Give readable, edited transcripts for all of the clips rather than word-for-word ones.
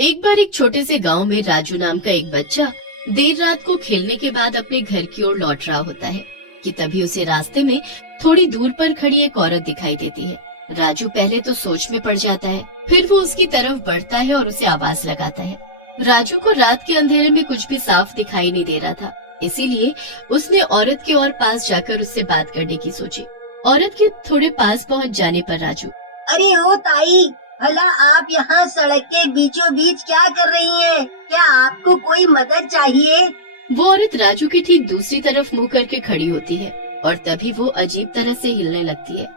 एक बार एक छोटे से गांव में राजू नाम का एक बच्चा देर रात को खेलने के बाद अपने घर की ओर लौट रहा होता है कि तभी उसे रास्ते में थोड़ी दूर पर खड़ी एक औरत दिखाई देती है। राजू पहले तो सोच में पड़ जाता है, फिर वो उसकी तरफ बढ़ता है और उसे आवाज लगाता है। राजू को रात के अंधेरे में कुछ भी साफ दिखाई नहीं दे रहा था, इसीलिए उसने औरत के और पास जाकर उससे बात करने की सोची। औरत के थोड़े पास पहुंच जाने पर राजू, अरे हो ताई, भला आप यहाँ सड़क के बीचों बीच क्या कर रही हैं? क्या आपको कोई मदद चाहिए? वो औरत राजू के ठीक दूसरी तरफ मुंह करके खड़ी होती है और तभी वो अजीब तरह से हिलने लगती है,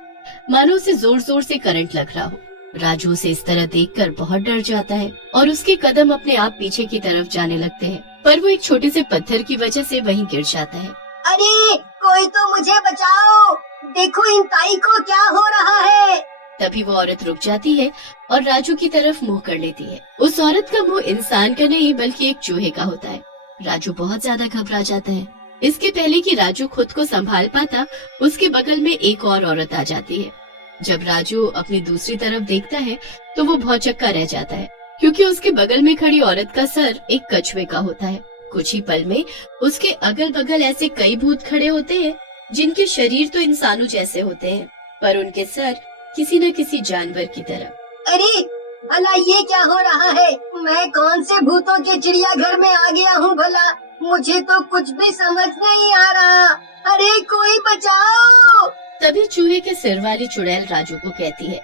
मानो उसे जोर जोर से करंट लग रहा हो। राजू उसे इस तरह देखकर बहुत डर जाता है और उसके कदम अपने आप पीछे की तरफ जाने लगते हैं, पर वो एक छोटे से पत्थर की वजह से वहीं गिर जाता है। अरे कोई तो मुझे बचाओ! देखो इन ताई को क्या हो रहा है। तभी वो औरत रुक जाती है और राजू की तरफ मुंह कर लेती है। उस औरत का मुंह इंसान का नहीं बल्कि एक चूहे का होता है। राजू बहुत ज्यादा घबरा जाता है। इसके पहले कि राजू खुद को संभाल पाता, उसके बगल में एक और औरत आ जाती है। जब राजू अपनी दूसरी तरफ देखता है तो वो भौचक्का रह जाता है, क्योंकि उसके बगल में खड़ी औरत का सर एक कछुए का होता है। कुछ ही पल में उसके अगल बगल ऐसे कई भूत खड़े होते हैं जिनके शरीर तो इंसानों जैसे होते हैं, पर उनके सर किसी न किसी जानवर की तरह। अरे भला ये क्या हो रहा है? मैं कौन से भूतों के चिड़ियाघर में आ गया हूँ भला? मुझे तो कुछ भी समझ नहीं आ रहा। अरे कोई बचाओ! तभी चूहे के सिर वाली चुड़ैल राजू को कहती है,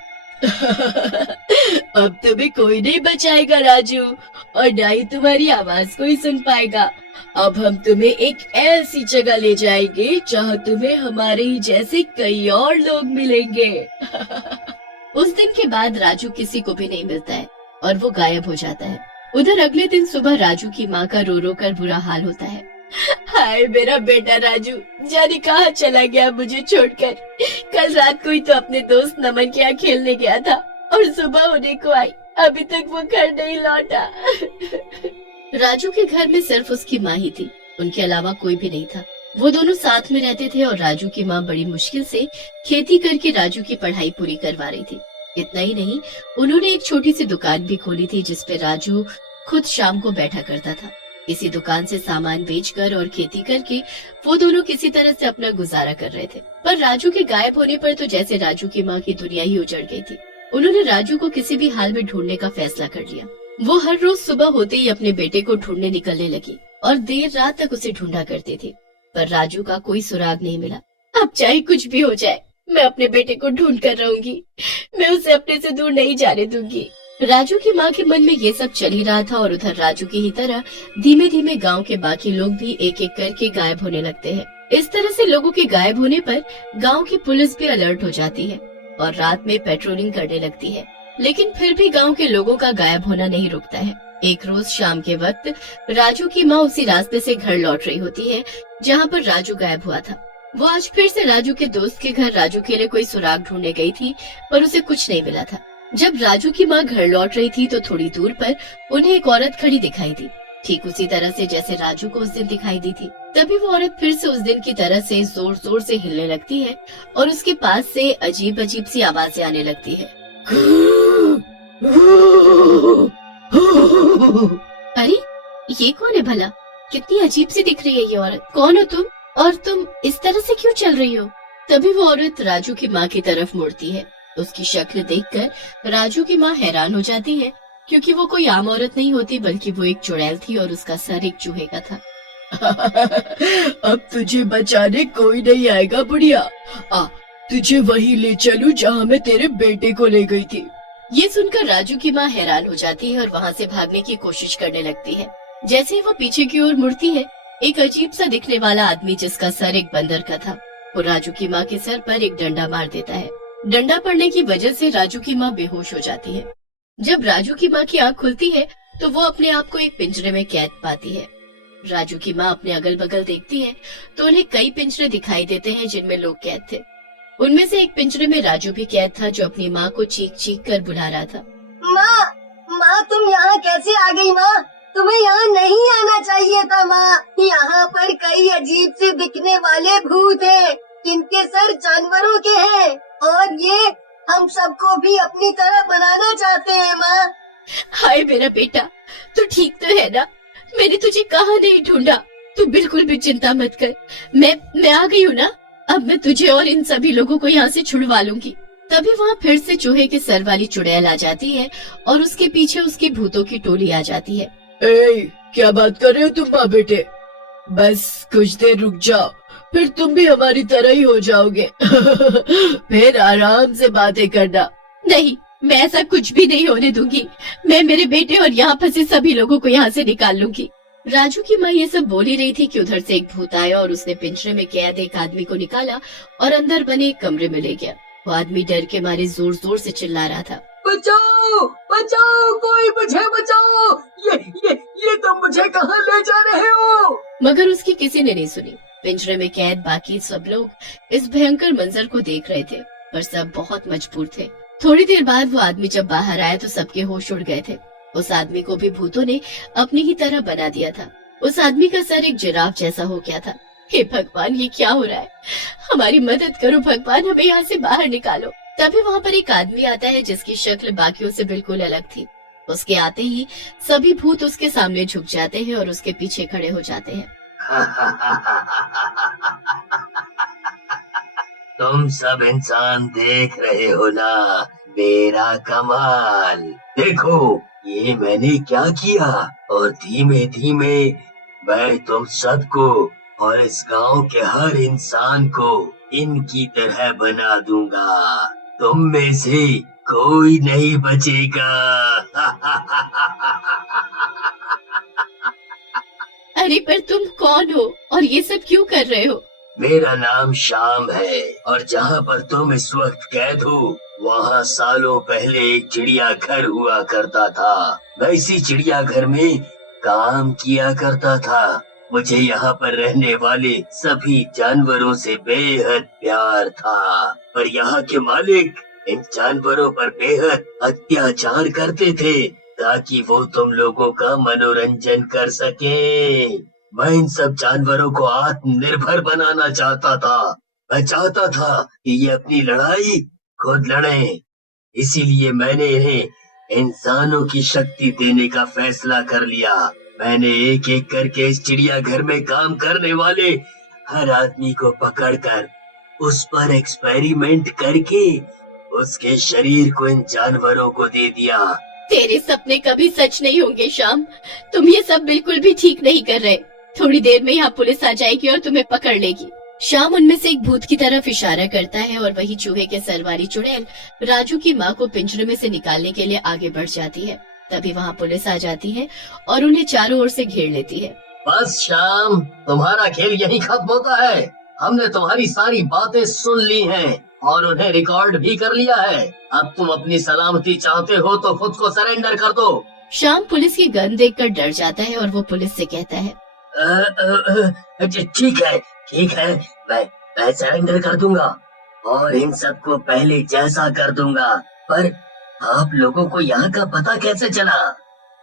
अब तुम्हें कोई नहीं बचाएगा राजू, और न ही तुम्हारी आवाज कोई सुन पाएगा। अब हम तुम्हें एक ऐसी जगह ले जाएंगे जहाँ तुम्हें हमारे ही जैसे कई और लोग मिलेंगे। उस दिन के बाद राजू किसी को भी नहीं मिलता है और वो गायब हो जाता है। उधर अगले दिन सुबह राजू की माँ का रो रो कर बुरा हाल होता है। हाय मेरा बेटा राजू, जाने कहाँ चला गया मुझे छोड़कर। कल रात को ही तो अपने दोस्त नमन के यहाँ खेलने गया था और सुबह होने को आई, अभी तक वो घर नहीं लौटा। राजू के घर में सिर्फ उसकी माँ ही थी, उनके अलावा कोई भी नहीं था। वो दोनों साथ में रहते थे और राजू की माँ बड़ी मुश्किल से खेती करके राजू की पढ़ाई पूरी करवा रही थी। इतना ही नहीं, उन्होंने एक छोटी सी दुकान भी खोली थी जिसपे राजू खुद शाम को बैठा करता था। इसी दुकान से सामान बेचकर और खेती करके वो दोनों किसी तरह से अपना गुजारा कर रहे थे। पर राजू के गायब होने पर तो जैसे राजू की माँ की दुनिया ही उजड़ गई थी। उन्होंने राजू को किसी भी हाल में ढूंढने का फैसला कर लिया। वो हर रोज सुबह होते ही अपने बेटे को ढूंढने निकलने लगी और देर रात तक उसे ढूंढा करती थी, पर राजू का कोई सुराग नहीं मिला। अब चाहे कुछ भी हो जाए, मैं अपने बेटे को ढूंढ कर रहूंगी, मैं उसे अपने से दूर नहीं जाने दूंगी। राजू की माँ के मन में ये सब चल ही रहा था और उधर राजू की ही तरह धीमे धीमे गांव के बाकी लोग भी एक एक करके गायब होने लगते हैं। इस तरह से लोगों के गायब होने पर गांव की पुलिस भी अलर्ट हो जाती है और रात में पेट्रोलिंग करने लगती है, लेकिन फिर भी गांव के लोगों का गायब होना नहीं रुकता है। एक रोज शाम के वक्त राजू की माँ उसी रास्ते से घर लौट रही होती है जहाँ पर राजू गायब हुआ था। वो आज फिर से राजू के दोस्त के घर राजू के लिए कोई सुराग ढूंढने गई थी, पर उसे कुछ नहीं मिला था। जब राजू की माँ घर लौट रही थी तो थोड़ी दूर पर उन्हें एक औरत खड़ी दिखाई दी, ठीक उसी तरह से जैसे राजू को उस दिन दिखाई दी थी। तभी वो औरत फिर से उस दिन की तरह से जोर जोर से हिलने लगती है और उसके पास से अजीब अजीब सी आवाजें आने लगती है। अरे ये कौन है भला? कितनी अजीब सी दिख रही है ये औरत। कौन हो तुम और तुम इस तरह से क्यों चल रही हो? तभी वो औरत राजू की माँ की तरफ मुड़ती है। उसकी शक्ल देखकर राजू की माँ हैरान हो जाती है, क्योंकि वो कोई आम औरत नहीं होती बल्कि वो एक चुड़ैल थी और उसका सर एक चूहे का था। अब तुझे बचाने कोई नहीं आएगा बुढ़िया, आ तुझे वहीं ले चलूं जहाँ मैं तेरे बेटे को ले गई थी। ये सुनकर राजू की माँ हैरान हो जाती है और वहाँ से भागने की कोशिश करने लगती है। जैसे ही वो पीछे की ओर मुड़ती है, एक अजीब सा दिखने वाला आदमी जिसका सर एक बंदर का था, वो राजू की माँ के सर पर एक डंडा मार देता है। डंडा पड़ने की वजह से राजू की माँ बेहोश हो जाती है। जब राजू की माँ की आँख खुलती है तो वो अपने आप को एक पिंजरे में कैद पाती है। राजू की माँ अपने अगल बगल देखती है तो उन्हें कई पिंजरे दिखाई देते हैं जिनमें लोग कैद थे। उनमें से एक पिंजरे में राजू भी कैद था जो अपनी माँ को चीख चीख कर बुला रहा था। माँ तुम यहाँ कैसे आ गई? माँ तुम्हें यहाँ नहीं आना चाहिए था। माँ यहाँ पर कई अजीब से दिखने वाले भूत हैं, जिनके सर जानवरों के हैं और ये हम सबको भी अपनी तरह बनाना चाहते हैं। माँ हाय मेरा बेटा, तू ठीक तो है ना? मैंने तुझे कहाँ नहीं ढूंढा। तू बिल्कुल भी चिंता मत कर, मैं आ गई हूँ ना। अब मैं तुझे और इन सभी लोगों को यहाँ से छुड़वा लूंगी। तभी वहाँ फिर से चूहे के सर वाली चुड़ैल आ जाती है और उसके पीछे उसकी भूतों की टोली आ जाती है। क्या बात कर रहे हो तुम माँ बेटे? बस कुछ देर रुक जाओ, फिर तुम भी हमारी तरह ही हो जाओगे। फिर आराम से बातें करना। नहीं, मैं ऐसा कुछ भी नहीं होने दूंगी। मैं मेरे बेटे और यहाँ फंसे सभी लोगों को यहाँ से निकाल लूंगी। राजू की माँ ये सब बोल ही रही थी कि उधर से एक भूत आया और उसने पिंजरे में कैद एक आदमी को निकाला और अंदर बने एक कमरे में ले गया। वो आदमी डर के मारे जोर जोर से चिल्ला रहा था, बचाओ बचाओ, कोई मुझे बचाओ, ये तुम मुझे कहाँ ले जा रहे हो? मगर उसकी किसी ने नहीं सुनी। पिंजरे में कैद बाकी सब लोग इस भयंकर मंजर को देख रहे थे, पर सब बहुत मजबूर थे। थोड़ी देर बाद वो आदमी जब बाहर आया तो सबके होश उड़ गए थे। उस आदमी को भी भूतों ने अपनी ही तरह बना दिया था। उस आदमी का सर एक जिराफ जैसा हो गया था। हे भगवान, ये क्या हो रहा है? हमारी मदद करो भगवान, हमें यहाँ से बाहर निकालो। तभी वहाँ पर एक आदमी आता है जिसकी शक्ल बाकियों से बिल्कुल अलग थी। उसके आते ही सभी भूत उसके सामने झुक जाते हैं और उसके पीछे खड़े हो जाते हैं। तुम सब इंसान देख रहे हो ना मेरा कमाल। देखो ये मैंने क्या किया, और धीमे धीमे मैं तुम सबको और इस गांव के हर इंसान को इनकी तरह बना दूंगा। तुम में से कोई नहीं बचेगा। अरे पर तुम कौन हो और ये सब क्यों कर रहे हो? मेरा नाम श्याम है और जहाँ पर तुम इस वक्त कैद हो वहाँ सालों पहले एक चिड़ियाघर हुआ करता था। मैं इसी चिड़ियाघर में काम किया करता था। मुझे यहाँ पर रहने वाले सभी जानवरों से बेहद प्यार था, पर यहाँ के मालिक इन जानवरों पर बेहद अत्याचार करते थे ताकि वो तुम लोगों का मनोरंजन कर सके। मैं इन सब जानवरों को आत्मनिर्भर बनाना चाहता था। मैं चाहता था कि ये अपनी लड़ाई खुद लड़ें। इसीलिए मैंने इन्हें इंसानों की शक्ति देने का फैसला कर लिया। मैंने एक एक करके इस चिड़ियाघर में काम करने वाले हर आदमी को पकड़कर उस पर एक्सपेरिमेंट करके उसके शरीर को इन जानवरों को दे दिया। तेरे सपने कभी सच नहीं होंगे श्याम, तुम ये सब बिल्कुल भी ठीक नहीं कर रहे। थोड़ी देर में यहाँ पुलिस आ जाएगी और तुम्हें पकड़ लेगी। श्याम उनमें से एक भूत की तरफ इशारा करता है और वही चूहे के सर वाली चुड़ैल राजू की माँ को पिंजरे में से निकालने के लिए आगे बढ़ जाती है। तभी वहाँ पुलिस आ जाती है और उन्हें चारों ओर से घेर लेती है। बस श्याम, तुम्हारा खेल यही खत्म होता है। हमने तुम्हारी सारी बातें सुन ली हैं और उन्हें रिकॉर्ड भी कर लिया है। अब तुम अपनी सलामती चाहते हो तो खुद को सरेंडर कर दो। श्याम पुलिस की गन देखकर डर जाता है और वो पुलिस से कहता है, ठीक है, मैं सरेंडर कर दूंगा और इन सबको पहले जैसा कर दूंगा। पर आप लोगों को यहाँ का पता कैसे चला?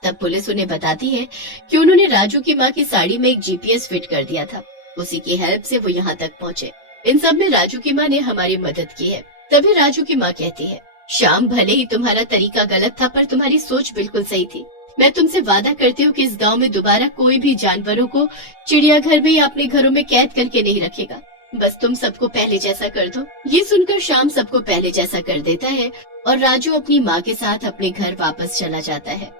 तब पुलिस उन्हें बताती है कि उन्होंने राजू की माँ की साड़ी में एक जीपीएस फिट कर दिया था। उसी की हेल्प से वो यहाँ तक पहुँचे। इन सब में राजू की माँ ने हमारी मदद की है। तभी राजू की माँ कहती है, श्याम भले ही तुम्हारा तरीका गलत था पर तुम्हारी सोच बिल्कुल सही थी। मैं तुमसे वादा करती हूँ कि इस गांव में दोबारा कोई भी जानवरों को चिड़ियाघर में या अपने घरों में कैद करके नहीं रखेगा। बस तुम सबको पहले जैसा कर दो। ये सुनकर श्याम सबको पहले जैसा कर देता है और राजू अपनी माँ के साथ अपने घर वापस चला जाता है।